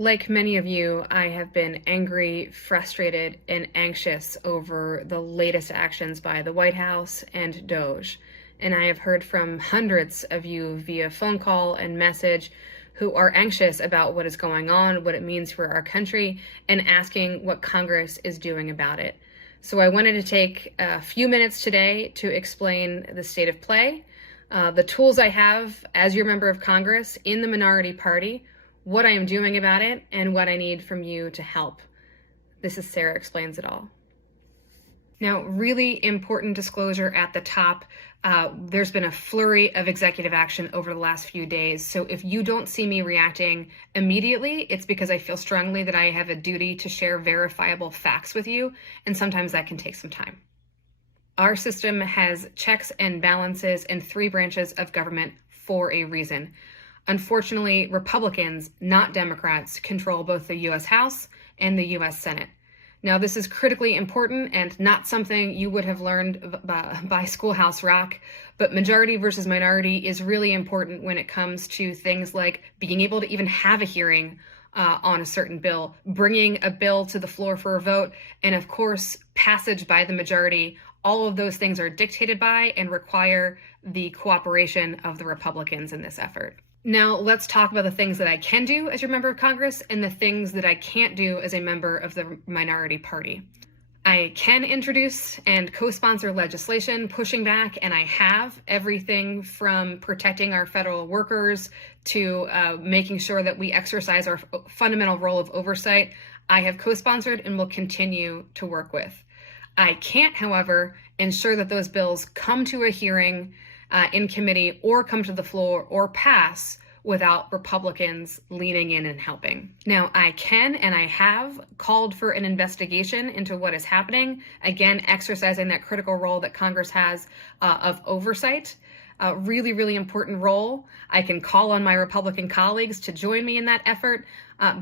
Like many of you, I have been angry, frustrated, and anxious over the latest actions by the White House and DOJ. And I have heard from hundreds of you via phone call and message who are anxious about what is going on, what it means for our country, and asking what Congress is doing about it. So I wanted to take a few minutes today to explain the state of play, the tools I have as your member of Congress in the minority party, what I am doing about it, and what I need from you to help. This is Sarah Explains It All. Now, really important disclosure at the top. There's been a flurry of executive action over the last few days. So if you don't see me reacting immediately, it's because I feel strongly that I have a duty to share verifiable facts with you, and sometimes that can take some time. Our system has checks and balances in 3 branches of government for a reason. Unfortunately, Republicans, not Democrats, control both the U.S. House and the U.S. Senate. Now, this is critically important and not something you would have learned by Schoolhouse Rock, but majority versus minority is really important when it comes to things like being able to even have a hearing on a certain bill, bringing a bill to the floor for a vote, and of course, passage by the majority. All of those things are dictated by and require the cooperation of the Republicans in this effort. Now, let's talk about the things that I can do as your member of Congress and the things that I can't do as a member of the minority party. I can introduce and co-sponsor legislation pushing back, and I have everything from protecting our federal workers to making sure that we exercise our fundamental role of oversight. I have co-sponsored and will continue to work with. I can't, however, ensure that those bills come to a hearing in committee or come to the floor or pass without Republicans leaning in and helping. Now, I can and I have called for an investigation into what is happening, again, exercising that critical role that Congress has of oversight. A really, really important role. I can call on my Republican colleagues to join me in that effort,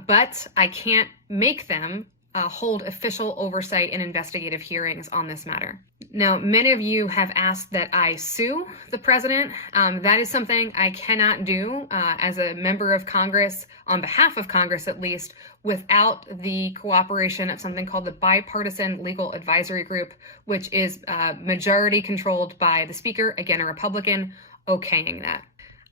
but I can't make them hold official oversight and investigative hearings on this matter. Now, many of you have asked that I sue the president. That is something I cannot do as a member of Congress, on behalf of Congress at least, without the cooperation of something called the Bipartisan Legal Advisory Group, which is majority controlled by the Speaker, again, a Republican, okaying that.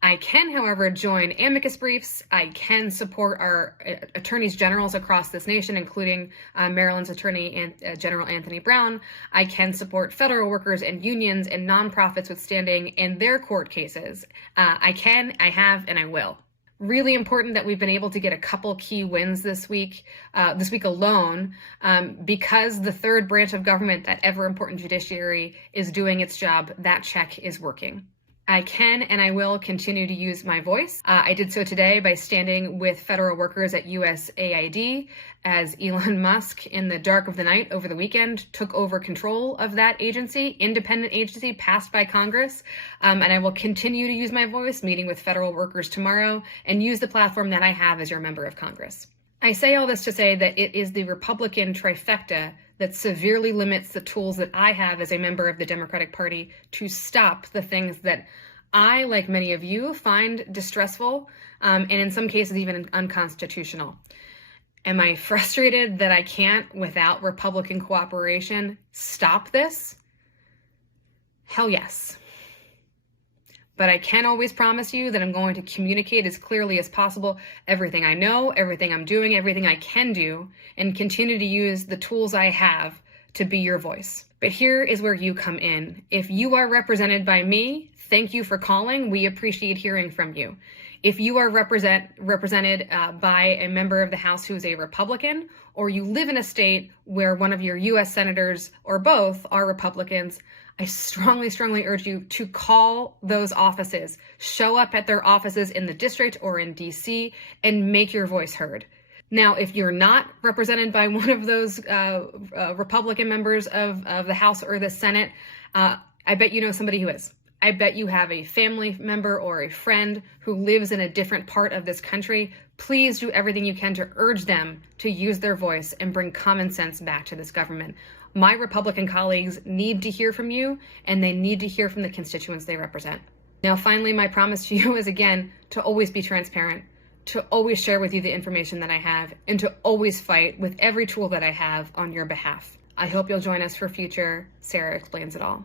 I can, however, join amicus briefs. I can support our attorneys generals across this nation, including Maryland's Attorney General Anthony Brown. I can support federal workers and unions and nonprofits with standing in their court cases. I can, I have, and I will. Really important that we've been able to get a couple key wins this week alone, because the third branch of government, that ever important judiciary, is doing its job. That check is working. I can and I will continue to use my voice. I did so today by standing with federal workers at USAID as Elon Musk, in the dark of the night over the weekend, took over control of that agency, independent agency passed by Congress. And I will continue to use my voice, meeting with federal workers tomorrow, and use the platform that I have as your member of Congress. I say all this to say that it is the Republican trifecta that severely limits the tools that I have as a member of the Democratic Party to stop the things that I, like many of you, find distressful, and in some cases even unconstitutional. Am I frustrated that I can't, without Republican cooperation, stop this? Hell yes. But I can always promise you that I'm going to communicate as clearly as possible everything I know, everything I'm doing, everything I can do, and continue to use the tools I have to be your voice. But here is where you come in. If you are represented by me, thank you for calling. We appreciate hearing from you. If you are represented by a member of the House who's a Republican, or you live in a state where one of your U.S. senators or both are Republicans, I strongly, strongly urge you to call those offices, show up at their offices in the district or in DC, and make your voice heard. Now, if you're not represented by one of those Republican members of the House or the Senate, I bet you know somebody who is. I bet you have a family member or a friend who lives in a different part of this country. Please do everything you can to urge them to use their voice and bring common sense back to this government. My Republican colleagues need to hear from you, and they need to hear from the constituents they represent. Now, finally, my promise to you is, again, to always be transparent, to always share with you the information that I have, and to always fight with every tool that I have on your behalf. I hope you'll join us for future Sarah Explains It All.